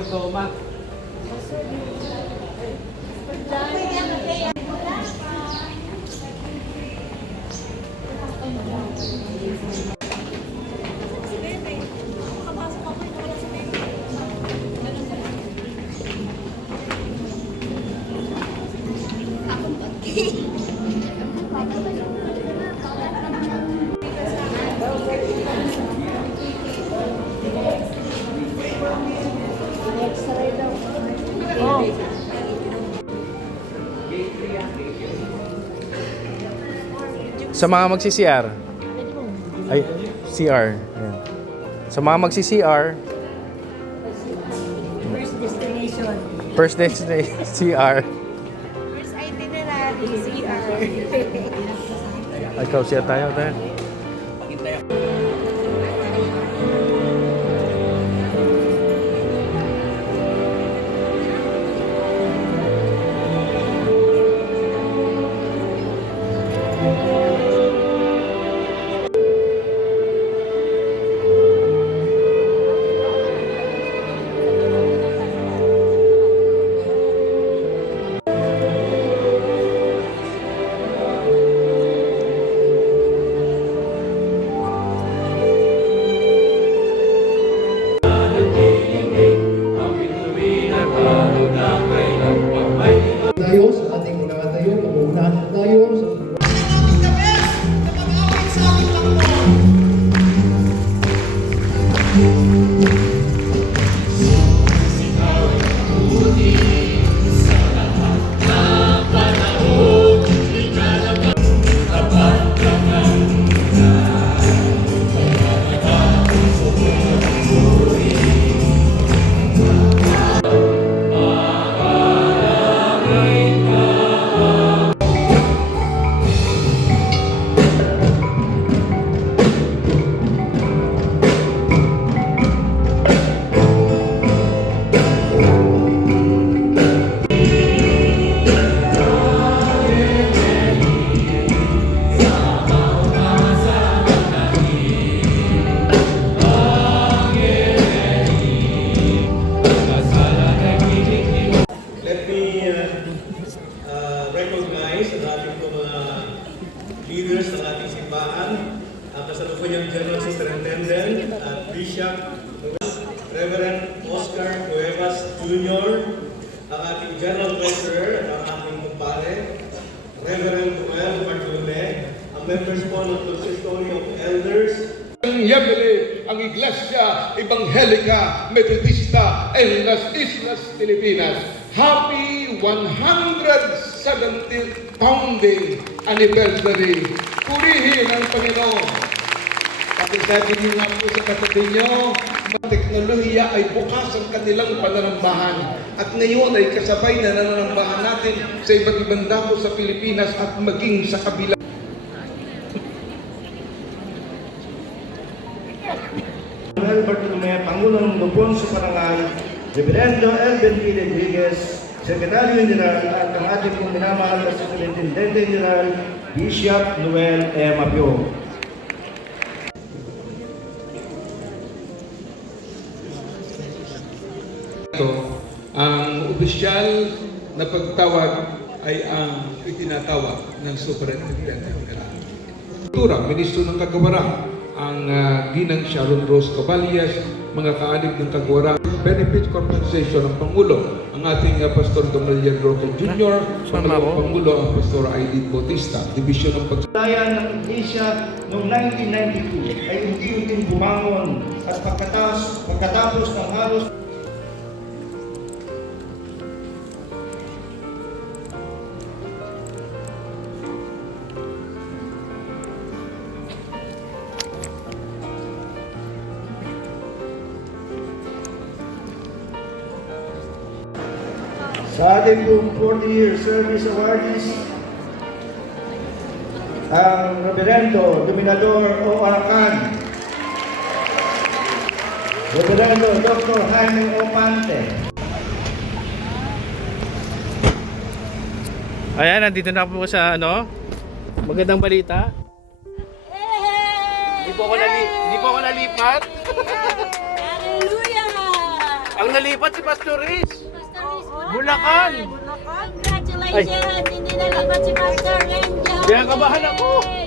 Mayordomo. Sa mga magsi-CR. Ay, CR. Ayan. Sa mga magsi-CR. First destination. First destination, CR. First itinerary, CR. Ay, ikaw siya tayo. Tayo sa ating mga tayo, mag-uunahan tayo sa Let me recognize ang ating mga leaders ng ating simbahan, ang kasalukuyang General Superintendent at Bishop Reverend Oscar Cuevas Jr., ang ating General Treasurer at ang ating kumpare, Reverend Joel Martune, ang members po ng Consistory of Elders, Yemele, ang Iglesia Evangelica Metodista en las Islas Filipinas. Happy 170th founding anniversary. Purihin ang Panginoon. At sabi niyo nga po sa kapatid niyo, ang teknolohiya ay bukas ang kanilang pananambahan. At ngayon ay kasabay na nananambahan natin sa iba't ibang dako sa Pilipinas at maging sa kabila. Manuel Bartolome, Pangulong Lubon sa Parangal, Reverendo Elvin P. Rodriguez, Secretary General at ang ating pong minamahal na Superintendente General, Bishop Noel M. Apio. Ang opisyal na pagtawag ay ang itinatawag ng Superintendente. Ministro ng Kagawaran, ang Ginang Sharon Rose Caballas, mga kaanib ng Kagawaran, benefit compensation ng Pangulo, ang ating Pastor Gamaliel Roque Jr., Pangulo ang Pastor Aidit Bautista, Division ng Tayan ng Iglesia noong 1992 ay unti-unting bumangon at pagkatapos ng halos sa ating 40-year service awardees, ang Reverendo Dominador O. Aracan, Reverendo Dr. Jaime O. Pante. Ayan, nandito na po sa magandang balita. Hindi po ako nalipat. Hallelujah! Ang nalipat si Pastor Riz. Pastor Riz, Bulacan. Congratulations! Hindi nalipat si Pastor Renjo. Kaya kabahan ako.